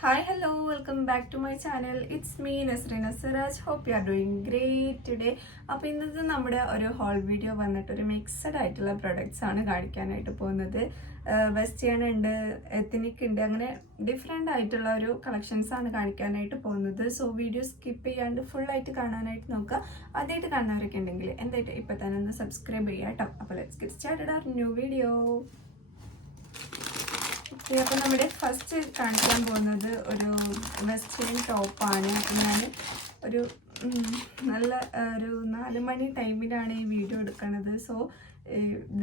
Hi, hello, welcome back to my channel. It's me, Nasrina Siraj. Hope you are doing great today. അപ്പോൾ ഇന്നത്തെ നമ്മുടെ ഒരു whole video വന്നിട്ട് ഒരു mixed ആയിട്ടുള്ള പ്രൊഡക്ട്സ് ആണ് കാണിക്കാനായിട്ട് പോകുന്നത്. വെസ്റ്റേൺ ഉണ്ട്, എത്നിക് ഉണ്ട്, അങ്ങനെ ഡിഫറെൻ്റ് ആയിട്ടുള്ള ഒരു കളക്ഷൻസ് ആണ് കാണിക്കാനായിട്ട് പോകുന്നത്. സോ വീഡിയോ സ്കിപ്പ് ചെയ്യാണ്ട് ഫുൾ ആയിട്ട് കാണാനായിട്ട് നോക്കുക. ആദ്യമായിട്ട് കാണുന്നവരൊക്കെ ഉണ്ടെങ്കിൽ എന്തായിട്ട് ഇപ്പം തന്നെ ഒന്ന് സബ്സ്ക്രൈബ് ചെയ്യാം കേട്ടോ. അപ്പോൾ let's get started our new video. അപ്പോൾ നമ്മുടെ ഫസ്റ്റ് കാണിക്കാൻ പോകുന്നത് ഒരു വെസ്റ്റേൺ ടോപ്പാണ്. അപ്പം ഞാൻ ഒരു നല്ല ഒരു 4 മണി ടൈമിലാണ് ഈ വീഡിയോ എടുക്കുന്നത്. സോ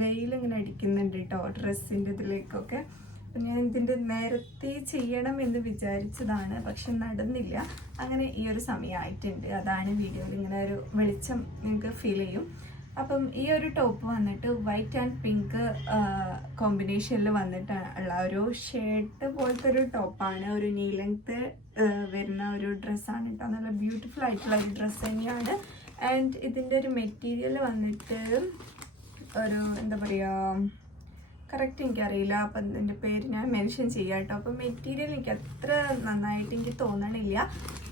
വെയിലിങ്ങനെ അടിക്കുന്നുണ്ട് കേട്ടോ ഡ്രസ്സിൻ്റെ ഇതിലേക്കൊക്കെ. അപ്പം ഞാൻ ഇതിൻ്റെ നേരത്തെ ചെയ്യണം എന്ന് വിചാരിച്ചതാണ്, പക്ഷെ നടന്നില്ല. അങ്ങനെ ഈ ഒരു സമയമായിട്ടുണ്ട്. അതാണ് വീഡിയോയിൽ ഇങ്ങനെ ഒരു വെളിച്ചം നിങ്ങൾക്ക് ഫീൽ ചെയ്യും. അപ്പം ഈ ഒരു ടോപ്പ് വന്നിട്ട് വൈറ്റ് ആൻഡ് പിങ്ക് കോമ്പിനേഷനിൽ വന്നിട്ട് ഉള്ള ഒരു ഷർട്ട് പോലത്തെ ഒരു ടോപ്പാണ്. ഒരു നീ ലെങ്ത് വരുന്ന ഒരു ഡ്രസ്സാണ് കേട്ടോ. നല്ല ബ്യൂട്ടിഫുൾ ആയിട്ടുള്ള ഒരു ഡ്രസ്സ് തന്നെയാണ്. ആൻഡ് ഇതിൻ്റെ ഒരു മെറ്റീരിയൽ വന്നിട്ട് ഒരു എന്താ പറയുക, കറക്റ്റ് എനിക്കറിയില്ല. അപ്പം ഇതിൻ്റെ പേര് ഞാൻ മെൻഷൻ ചെയ്യാം കേട്ടോ. അപ്പം മെറ്റീരിയൽ എനിക്ക് അത്ര നന്നായിട്ട് എനിക്ക് തോന്നണില്ല.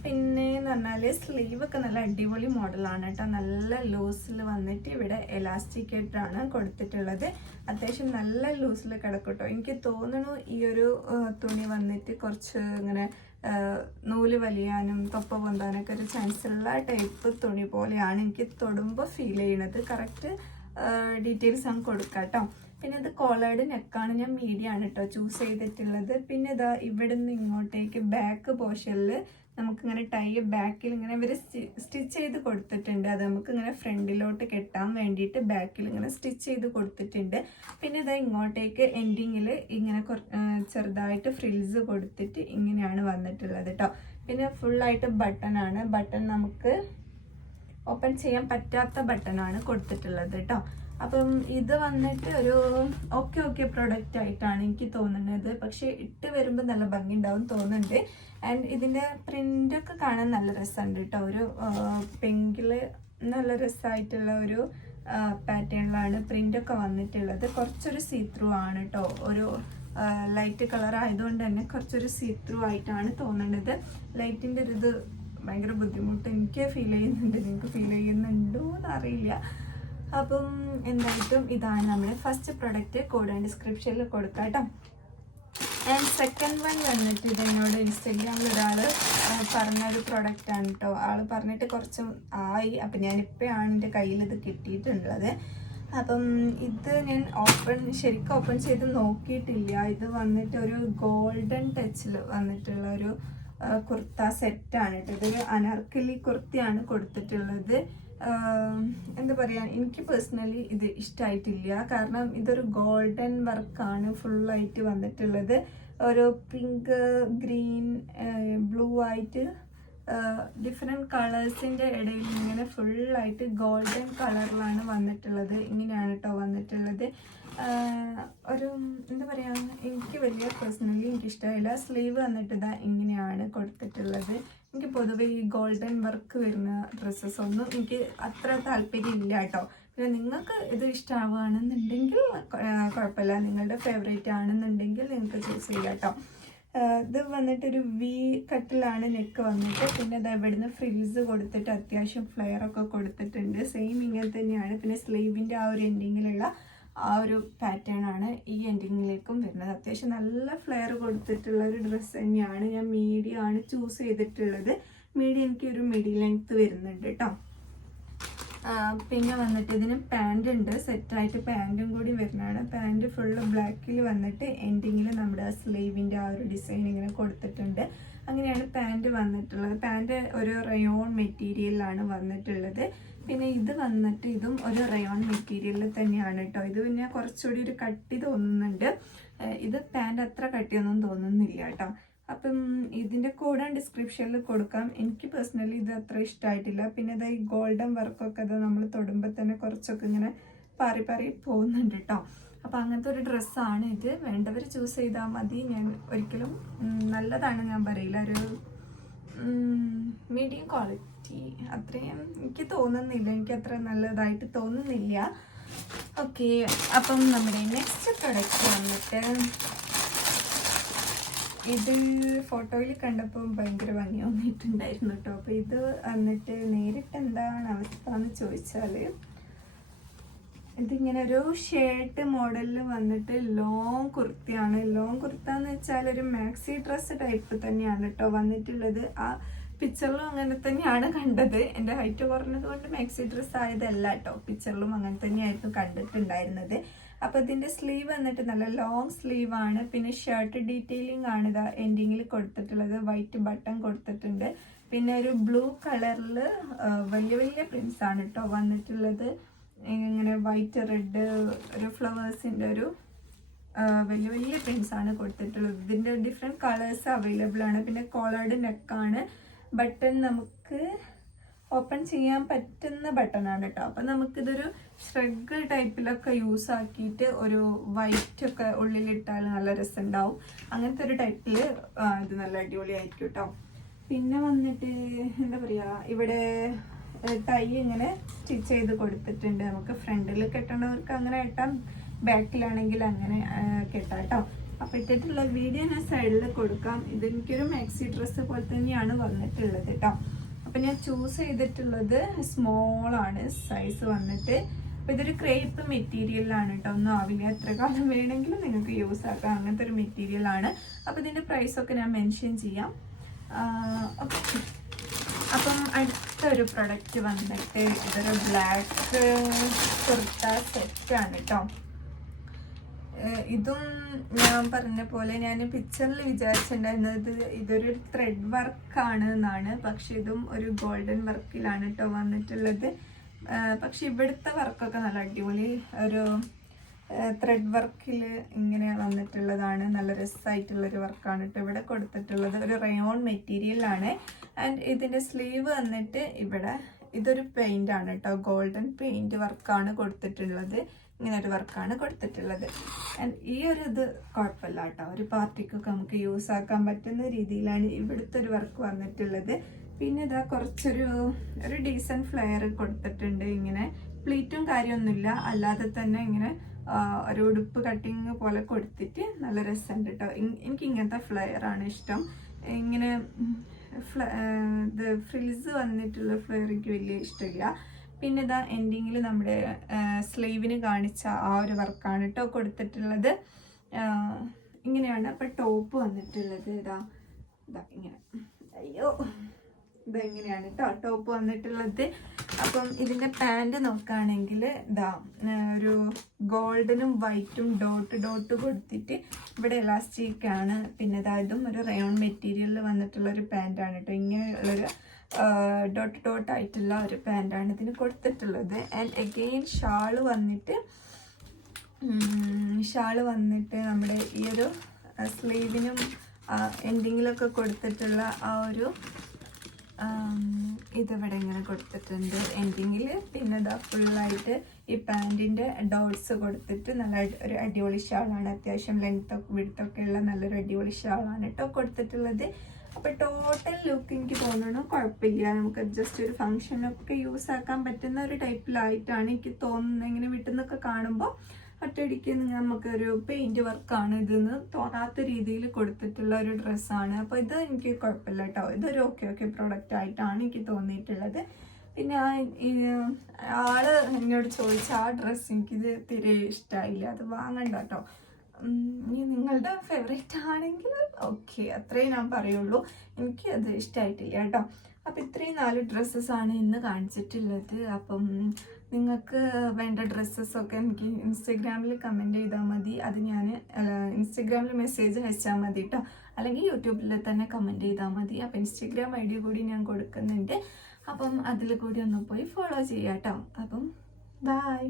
പിന്നെ എന്ന് പറഞ്ഞാൽ സ്ലീവൊക്കെ നല്ല അടിപൊളി മോഡലാണ് കേട്ടോ. നല്ല ലൂസിൽ വന്നിട്ട് ഇവിടെ എലാസ്റ്റിക് ആയിട്ടാണ് കൊടുത്തിട്ടുള്ളത്. അത്യാവശ്യം നല്ല ലൂസിൽ കിടക്കും കേട്ടോ. എനിക്ക് തോന്നുന്നു ഈ ഒരു തുണി വന്നിട്ട് കുറച്ച് ഇങ്ങനെ നൂല് വലിയാനും തൊപ്പ പൊന്താനൊക്കെ ഒരു ചാൻസ് ഉള്ള ടൈപ്പ് തുണി പോലെയാണ് എനിക്ക് തൊടുമ്പോൾ ഫീൽ ചെയ്യണത്. കറക്റ്റ് ഡീറ്റെയിൽസ് ആണ് കൊടുക്കാം കേട്ടോ. പിന്നെ ഇത് കോളേർഡ് നെക്കാണ്. ഞാൻ മീഡിയാണ് കേട്ടോ ചൂസ് ചെയ്തിട്ടുള്ളത്. പിന്നെ ഇതാ ഇവിടെ നിന്ന് ഇങ്ങോട്ടേക്ക് ബാക്ക് പോർഷനിൽ നമുക്കിങ്ങനെ ടൈ ബാക്കിൽ ഇങ്ങനെ ഇവർ സ്റ്റിച്ച് ചെയ്ത് കൊടുത്തിട്ടുണ്ട്. അത് നമുക്കിങ്ങനെ ഫ്രണ്ടിലോട്ട് കെട്ടാൻ വേണ്ടിയിട്ട് ബാക്കിൽ ഇങ്ങനെ സ്റ്റിച്ച് ചെയ്ത് കൊടുത്തിട്ടുണ്ട്. പിന്നെ ഇതാ ഇങ്ങോട്ടേക്ക് എൻഡിങ്ങിൽ ഇങ്ങനെ ചെറുതായിട്ട് ഫ്രിൽസ് കൊടുത്തിട്ട് ഇങ്ങനെയാണ് വന്നിട്ടുള്ളത് കേട്ടോ. പിന്നെ ഫുള്ളായിട്ട് ബട്ടണാണ്. ബട്ടൺ നമുക്ക് ഓപ്പൺ ചെയ്യാൻ പറ്റാത്ത ബട്ടണാണ് കൊടുത്തിട്ടുള്ളത് കേട്ടോ. അപ്പം ഇത് വന്നിട്ട് ഒരു ഓക്കെ പ്രൊഡക്റ്റ് ആയിട്ടാണ് എനിക്ക് തോന്നുന്നത്. പക്ഷെ ഇട്ട് വരുമ്പോൾ നല്ല ഭംഗി ഉണ്ടാവും തോന്നുന്നുണ്ട്. ആൻഡ് ഇതിൻ്റെ പ്രിൻ്റൊക്കെ കാണാൻ നല്ല രസമുണ്ട് കേട്ടോ. ഒരു പിങ്കിൽ നല്ല രസമായിട്ടുള്ള ഒരു പാറ്റേണിലാണ് പ്രിൻ്റൊക്കെ വന്നിട്ടുള്ളത്. കുറച്ചൊരു സീത്രൂ ആണ് കേട്ടോ. ഒരു ലൈറ്റ് കളർ ആയതുകൊണ്ട് തന്നെ കുറച്ചൊരു സീത്രൂ ആയിട്ടാണ് തോന്നുന്നത്. ലൈറ്റിൻ്റെ ഒരു ഇത് ഭയങ്കര ബുദ്ധിമുട്ട് എനിക്ക് ഫീൽ ചെയ്യുന്നുണ്ട്. നിങ്ങൾക്ക് ഫീൽ ചെയ്യുന്നുണ്ടോ എന്നറിയില്ല. അപ്പം എന്തായിട്ടും ഇതാണ് നമ്മുടെ ഫസ്റ്റ് പ്രൊഡക്റ്റ്. കോഡ് ആൻഡ് ഡിസ്ക്രിപ്ഷനിൽ കൊടുക്കാം കേട്ടോ. ആൻഡ് സെക്കൻഡ് വൺ വന്നിട്ട് ഇത് എന്നോട് ഇൻസ്റ്റഗ്രാമിൽ ഒരാൾ പറഞ്ഞൊരു പ്രൊഡക്റ്റാണ് കേട്ടോ. ആൾ പറഞ്ഞിട്ട് കുറച്ച് ആയി. അപ്പം ഞാനിപ്പോഴാണ് എൻ്റെ കയ്യിൽ ഇത് കിട്ടിയിട്ടുള്ളത്. അപ്പം ഇത് ഞാൻ ശരിക്കും ഓപ്പൺ ചെയ്ത് നോക്കിയിട്ടില്ല. ഇത് വന്നിട്ട് ഒരു ഗോൾഡൻ ടച്ചിൽ വന്നിട്ടുള്ള ഒരു കുർത്ത സെറ്റാണ് കേട്ടോ. ഇത് അനാർക്കലി കുർത്തിയാണ് കൊടുത്തിട്ടുള്ളത്. എന്താ പറയുക, എനിക്ക് പേഴ്സണലി ഇത് ഇഷ്ടമായിട്ടില്ല. കാരണം ഇതൊരു ഗോൾഡൻ വർക്കാണ് ഫുള്ളായിട്ട് വന്നിട്ടുള്ളത്. ഒരു പിങ്ക്, ഗ്രീൻ, ബ്ലൂ ആയിട്ട് ഡിഫറെൻറ്റ് കളേഴ്സിൻ്റെ ഇടയിൽ ഇങ്ങനെ ഫുള്ളായിട്ട് ഗോൾഡൻ കളറിലാണ് വന്നിട്ടുള്ളത്. ഇങ്ങനെയാണ് കേട്ടോ വന്നിട്ടുള്ളത്. ഒരു എന്താ പറയുക, എനിക്ക് വലിയ പേഴ്സണലി എനിക്കിഷ്ടമായില്ല. സ്ലീവ് വന്നിട്ട് ഇതാ ഇങ്ങനെയാണ് കൊടുത്തിട്ടുള്ളത്. എനിക്ക് പൊതുവെ ഈ ഗോൾഡൻ വർക്ക് വരുന്ന ഡ്രസ്സസ് ഒന്നും എനിക്ക് അത്ര താല്പര്യം ഇല്ല കേട്ടോ. പിന്നെ നിങ്ങൾക്ക് ഇത് ഇഷ്ടമാവുകയാണെന്നുണ്ടെങ്കിൽ കുഴപ്പമില്ല. നിങ്ങളുടെ ഫേവറേറ്റ് ആണെന്നുണ്ടെങ്കിൽ നിങ്ങൾക്ക് ചൂസ് ചെയ്യാം കേട്ടോ. ഇത് വന്നിട്ടൊരു വി കട്ടിലാണ് നെക്ക് വന്നിട്ട്. പിന്നെ അത് ഇവിടുന്ന് ഫ്രിൽസ് കൊടുത്തിട്ട് അത്യാവശ്യം ഫ്ലെയർ ഒക്കെ കൊടുത്തിട്ടുണ്ട്. സെയിം ഇങ്ങനെ തന്നെയാണ്. പിന്നെ സ്ലീവിൻ്റെ ആ ഒരു എൻഡിങ്ങിലുള്ള ആ ഒരു പാറ്റേൺ ആണ് ഈ എൻഡിങ്ങിലേക്കും വരുന്നത്. അത്യാവശ്യം നല്ല ഫ്ലെയർ കൊടുത്തിട്ടുള്ള ഒരു ഡ്രസ്സ് തന്നെയാണ്. ഞാൻ മീഡിയം ആണ് ചൂസ് ചെയ്തിട്ടുള്ളത്. മീഡിയം എനിക്കൊരു മിഡി ലെങ്ത്ത് വരുന്നുണ്ട് കേട്ടോ. പിന്നെ വന്നിട്ട് ഇതിന് പാൻറ് ഉണ്ട്. സെറ്റായിട്ട് പാൻറ്റും കൂടി വരുന്നതാണ്. പാൻറ് ഫുള്ള് ബ്ലാക്കിൽ വന്നിട്ട് എൻഡിങ്ങിൽ നമ്മുടെ സ്ലീവിൻ്റെ ആ ഒരു ഡിസൈൻ ഇങ്ങനെ കൊടുത്തിട്ടുണ്ട്. അങ്ങനെയാണ് പാൻറ് വന്നിട്ടുള്ളത്. പാൻറ് ഒരു റയോൺ മെറ്റീരിയലിലാണ് വന്നിട്ടുള്ളത്. പിന്നെ ഇത് വന്നിട്ട് ഇതും ഒരു റയോൺ മെറ്റീരിയലിൽ തന്നെയാണ് കേട്ടോ. ഇത് പിന്നെ കുറച്ചുകൂടി ഒരു കട്ടി തോന്നുന്നുണ്ട്. ഇത് പാൻറ് അത്ര കട്ടിയൊന്നും തോന്നുന്നില്ല കേട്ടോ. അപ്പം ഇതിൻ്റെ കോഡ് ആൻഡ് ഡിസ്ക്രിപ്ഷനിൽ കൊടുക്കാം. എനിക്ക് പേഴ്സണലി ഇത് അത്ര ഇഷ്ടമായിട്ടില്ല. പിന്നെ ഇത് ഈ ഗോൾഡൻ വർക്കൊക്കെ അത് നമ്മൾ തൊടുമ്പോൾ തന്നെ കുറച്ചൊക്കെ ഇങ്ങനെ പാറി പോകുന്നുണ്ട് കേട്ടോ. അപ്പം അങ്ങനത്തെ ഒരു ഡ്രസ്സാണ് ഇത്. വേണ്ടവർ ചൂസ് ചെയ്താൽ മതി. ഞാൻ ഒരിക്കലും നല്ലതാണ് ഞാൻ പറയില്ല. ഒരു മീഡിയം ക്വാളിറ്റി അത്രയും എനിക്ക് തോന്നുന്നില്ല. എനിക്ക് അത്ര നല്ലതായിട്ട് തോന്നുന്നില്ല. ഓക്കെ, അപ്പം നമ്മുടെ നെക്സ്റ്റ് പ്രൊഡക്റ്റ് വന്നിട്ട് ഇത് ഫോട്ടോയിൽ കണ്ടപ്പോൾ ഭയങ്കര ഭംഗി തോന്നിയിട്ടുണ്ടായിരുന്നു കേട്ടോ. അപ്പോൾ ഇത് വന്നിട്ട് നേരിട്ട് എന്താണ് അവസ്ഥ എന്ന് ചോദിച്ചാൽ, ഇതിങ്ങനെ ഒരു ഷർട്ട് മോഡലിൽ വന്നിട്ട് ലോങ് കുർത്തിയാണ്. ലോങ് കുർത്ത എന്ന് വെച്ചാൽ ഒരു മാക്സി ഡ്രസ്സ് ടൈപ്പ് തന്നെയാണ് കേട്ടോ വന്നിട്ടുള്ളത്. ആ പിക്ചറിലും അങ്ങനെ തന്നെയാണ് കണ്ടത്. എൻ്റെ ഹൈറ്റ് കുറഞ്ഞത് കൊണ്ട് മാക്സി ഡ്രസ്സ് ആയതല്ല കേട്ടോ, പിക്ചറിലും അങ്ങനെ തന്നെയായിരുന്നു കണ്ടിട്ടുണ്ടായിരുന്നത്. അപ്പോൾ ഇതിൻ്റെ സ്ലീവ് വന്നിട്ട് നല്ല ലോങ് സ്ലീവ് ആണ്. പിന്നെ ഷർട്ട് ഡീറ്റെയിലിംഗ് ആണ് ഇതാ എൻഡിങ്ങിൽ കൊടുത്തിട്ടുള്ളത്. വൈറ്റ് ബട്ടൺ കൊടുത്തിട്ടുണ്ട്. പിന്നെ ഒരു ബ്ലൂ കളറിൽ വലിയ വലിയ പ്രിൻസ് ആണ് കേട്ടോ വന്നിട്ടുള്ളത്. ഇങ്ങനെ വൈറ്റ് റെഡ് ഒരു ഫ്ലവേഴ്സിൻ്റെ ഒരു വലിയ വലിയ പ്രിൻസ് ആണ് കൊടുത്തിട്ടുള്ളത്. ഇതിൻ്റെ ഡിഫറെൻറ്റ് കളേഴ്സ് അവൈലബിൾ ആണ്. പിന്നെ കോളേർഡ് നെക്കാണ്. ബട്ടൺ നമുക്ക് ഓപ്പൺ ചെയ്യാൻ പറ്റുന്ന ബട്ടൺ ആണ് കേട്ടോ. അപ്പം നമുക്കിതൊരു ഷ്രഗ് ടൈപ്പിലൊക്കെ യൂസ് ആക്കിയിട്ട് ഒരു വൈറ്റ് ഒക്കെ ഉള്ളിലിട്ടാൽ നല്ല രസമുണ്ടാവും. അങ്ങനത്തെ ഒരു ടൈപ്പിൽ ഇത് നല്ല അടിപൊളിയായിരിക്കും കേട്ടോ. പിന്നെ വന്നിട്ട് എന്താ പറയുക, ഇവിടെ ടൈ ഇങ്ങനെ സ്റ്റിച്ച് ചെയ്ത് കൊടുത്തിട്ടുണ്ട്. നമുക്ക് ഫ്രണ്ടിൽ കെട്ടേണ്ടവർക്ക് അങ്ങനെ കെട്ടാം, ബാക്കിലാണെങ്കിൽ അങ്ങനെ കെട്ടാം കേട്ടോ. അപ്പോൾ ഇട്ടിട്ടുള്ള വീഡിയോ ഞാൻ സൈഡിൽ കൊടുക്കാം. ഇതെനിക്കൊരു മാക്സി ഡ്രസ്സ് പോലെ തന്നെയാണ് വന്നിട്ടുള്ളത് കേട്ടോ. അപ്പം ഞാൻ ചൂസ് ചെയ്തിട്ടുള്ളത് സ്മോൾ ആണ് സൈസ് വന്നിട്ട്. അപ്പോൾ ഇതൊരു ക്രേപ്പ് മെറ്റീരിയലാണ് കേട്ടോ. ഒന്നും ആവില്ല, എത്ര കാലം വേണമെങ്കിലും നിങ്ങൾക്ക് യൂസ് ആക്കാം, അങ്ങനത്തെ ഒരു മെറ്റീരിയലാണ്. അപ്പോൾ ഇതിൻ്റെ പ്രൈസൊക്കെ ഞാൻ മെൻഷൻ ചെയ്യാം. അപ്പം അടുത്തൊരു പ്രൊഡക്റ്റ് വന്നിട്ട് ഇതൊരു ബ്ലാക്ക് കുർത്ത സെറ്റാണ് കേട്ടോ. ഇതും ഞാൻ പറഞ്ഞ പോലെ ഞാൻ പിക്ചറിൽ വിചാരിച്ചിട്ടുണ്ടായിരുന്നത് ഇതൊരു ത്രെഡ് വർക്കാണ് എന്നാണ്. പക്ഷെ ഇതും ഒരു ഗോൾഡൻ വർക്കിലാണ് കേട്ടോ വന്നിട്ടുള്ളത്. പക്ഷെ ഇവിടുത്തെ വർക്കൊക്കെ നല്ല അടിപൊളി ഒരു ത്രെഡ് വർക്കിൽ ഇങ്ങനെ വന്നിട്ടുള്ളതാണ്. നല്ല രസമായിട്ടുള്ളൊരു വർക്കാണ് കേട്ടോ ഇവിടെ കൊടുത്തിട്ടുള്ളത്. ഒരു റയോൺ മെറ്റീരിയലാണ്. ആൻഡ് ഇതിൻ്റെ സ്ലീവ് വന്നിട്ട് ഇവിടെ ഇതൊരു പെയിൻ്റ് ആണ് കേട്ടോ, ഗോൾഡൻ പെയിൻറ് വർക്കാണ് കൊടുത്തിട്ടുള്ളത്. ഇങ്ങനെ ഒരു വർക്കാണ് കൊടുത്തിട്ടുള്ളത്. ആൻഡ് ഈ ഒരു ഇത് കുഴപ്പമില്ല കേട്ടോ, ഒരു പാർട്ടിക്കൊക്കെ നമുക്ക് യൂസ് ആക്കാൻ പറ്റുന്ന രീതിയിലാണ് ഇവിടുത്തെ ഒരു വർക്ക് വന്നിട്ടുള്ളത്. പിന്നെ ഇതാ കുറച്ചൊരു ഡീസൻറ്റ് ഫ്ലെയർ കൊടുത്തിട്ടുണ്ട്. ഇങ്ങനെ പ്ലീറ്റും കാര്യമൊന്നുമില്ല, അല്ലാതെ തന്നെ ഇങ്ങനെ ഒരു ഉടുപ്പ് കട്ടിങ് പോലെ കൊടുത്തിട്ട് നല്ല രസമുണ്ട് കേട്ടോ. എനിക്ക് ഇങ്ങനത്തെ ഫ്ലെയർ ആണ് ഇഷ്ടം. ഇങ്ങനെ ഇത് ഫ്രിൽസ് വന്നിട്ടുള്ള ഫ്ലെയർ എനിക്ക് വലിയ ഇഷ്ടമില്ല. പിന്നെ ഇതാ എൻഡിങ്ങിൽ നമ്മുടെ സ്ലീവിന് കാണിച്ച ആ ഒരു വർക്കാണ് കേട്ടോ കൊടുത്തിട്ടുള്ളത്. ഇങ്ങനെയാണ് അപ്പോൾ ടോപ്പ് വന്നിട്ടുള്ളത്. ഇതാ ഇങ്ങനെ, അയ്യോ, ഇതെങ്ങനെയാണ് കേട്ടോ ടോപ്പ് വന്നിട്ടുള്ളത്. അപ്പം ഇതിൻ്റെ പാൻറ് നോക്കുകയാണെങ്കിൽ ഇതാ ഒരു ഗോൾഡനും വൈറ്റും ഡോട്ട് കൊടുത്തിട്ട് ഇവിടെ എലാസ്റ്റിക്കാണ്. പിന്നെ ഇതും ഒരു റയോൺ മെറ്റീരിയലിൽ വന്നിട്ടുള്ളൊരു പാൻറ്റാണ് കേട്ടോ. ഇങ്ങനെയുള്ളൊരു ഡോട്ട് ആയിട്ടുള്ള ഒരു പാൻറ്റാണ് ഇതിന് കൊടുത്തിട്ടുള്ളത്. ആൻഡ് അഗെയിൻ ഷാള് വന്നിട്ട് നമ്മുടെ ഈ ഒരു സ്ലീവിനും എൻഡിങ്ങിലൊക്കെ കൊടുത്തിട്ടുള്ള ആ ഒരു ഇതിവിടെ ഇങ്ങനെ കൊടുത്തിട്ടുണ്ട് എൻഡിങ്ങിൽ. പിന്നെ ഇതാ ഫുള്ളായിട്ട് ഈ പാൻറ്റിൻ്റെ ഡോട്ട്സ് കൊടുത്തിട്ട് നല്ല ഒരു അടിപൊളി ഷാളാണ്. അത്യാവശ്യം വിഡ്ത്തൊക്കെ ഉള്ള നല്ലൊരു അടിപൊളി ഷാളാണ് കേട്ടോ കൊടുത്തിട്ടുള്ളത്. അപ്പോൾ ടോട്ടൽ ലുക്ക് എനിക്ക് തോന്നുന്നു കുഴപ്പമില്ല, നമുക്ക് ജസ്റ്റ് ഒരു ഫംഗ്ഷനൊക്കെ യൂസ് ആക്കാൻ പറ്റുന്ന ഒരു ടൈപ്പിലായിട്ടാണ് എനിക്ക് തോന്നുന്നത്. ഇങ്ങനെ വീട്ടിൽ നിന്നൊക്കെ കാണുമ്പോൾ ഒറ്റയടിക്ക് നമുക്കൊരു പെയിൻറ് വർക്കാണ് ഇതെന്ന് തോന്നാത്ത രീതിയിൽ കൊടുത്തിട്ടുള്ള ഒരു ഡ്രസ്സാണ്. അപ്പോൾ ഇത് എനിക്ക് കുഴപ്പമില്ല കേട്ടോ, ഇതൊരു ഓക്കെ പ്രോഡക്റ്റ് ആയിട്ടാണ് എനിക്ക് തോന്നിയിട്ടുള്ളത്. പിന്നെ ആള് എന്നോട് ചോദിച്ച ആ ഡ്രസ്സ് എനിക്കിത് തീരെ ഇഷ്ടമായില്ല, അത് വാങ്ങണ്ട കേട്ടോ. ഇനി നിങ്ങളുടെ ഫേവറേറ്റ് ആണെങ്കിൽ ഓക്കെ, അത്രയും ഞാൻ പറയുള്ളൂ. എനിക്ക് അത് ഇഷ്ടമായിട്ടില്ല കേട്ടോ. അപ്പോൾ ഇത്രയും 4 ഡ്രസ്സസ്സാണ് ഇന്ന് കാണിച്ചിട്ടുള്ളത്. അപ്പം നിങ്ങൾക്ക് വേണ്ട ഡ്രസ്സസ്സൊക്കെ എനിക്ക് ഇൻസ്റ്റഗ്രാമിൽ കമൻറ്റ് ചെയ്താൽ മതി. അത് ഞാൻ ഇൻസ്റ്റഗ്രാമിൽ മെസ്സേജ് അയച്ചാൽ മതി കേട്ടോ, അല്ലെങ്കിൽ യൂട്യൂബിൽ തന്നെ കമൻറ്റ് ചെയ്താൽ മതി. അപ്പോൾ ഇൻസ്റ്റഗ്രാം ID കൂടി ഞാൻ കൊടുക്കുന്നുണ്ട്. അപ്പം അതിൽ കൂടി ഒന്ന് പോയി ഫോളോ ചെയ്യാം കേട്ടോ. അപ്പം ബൈ.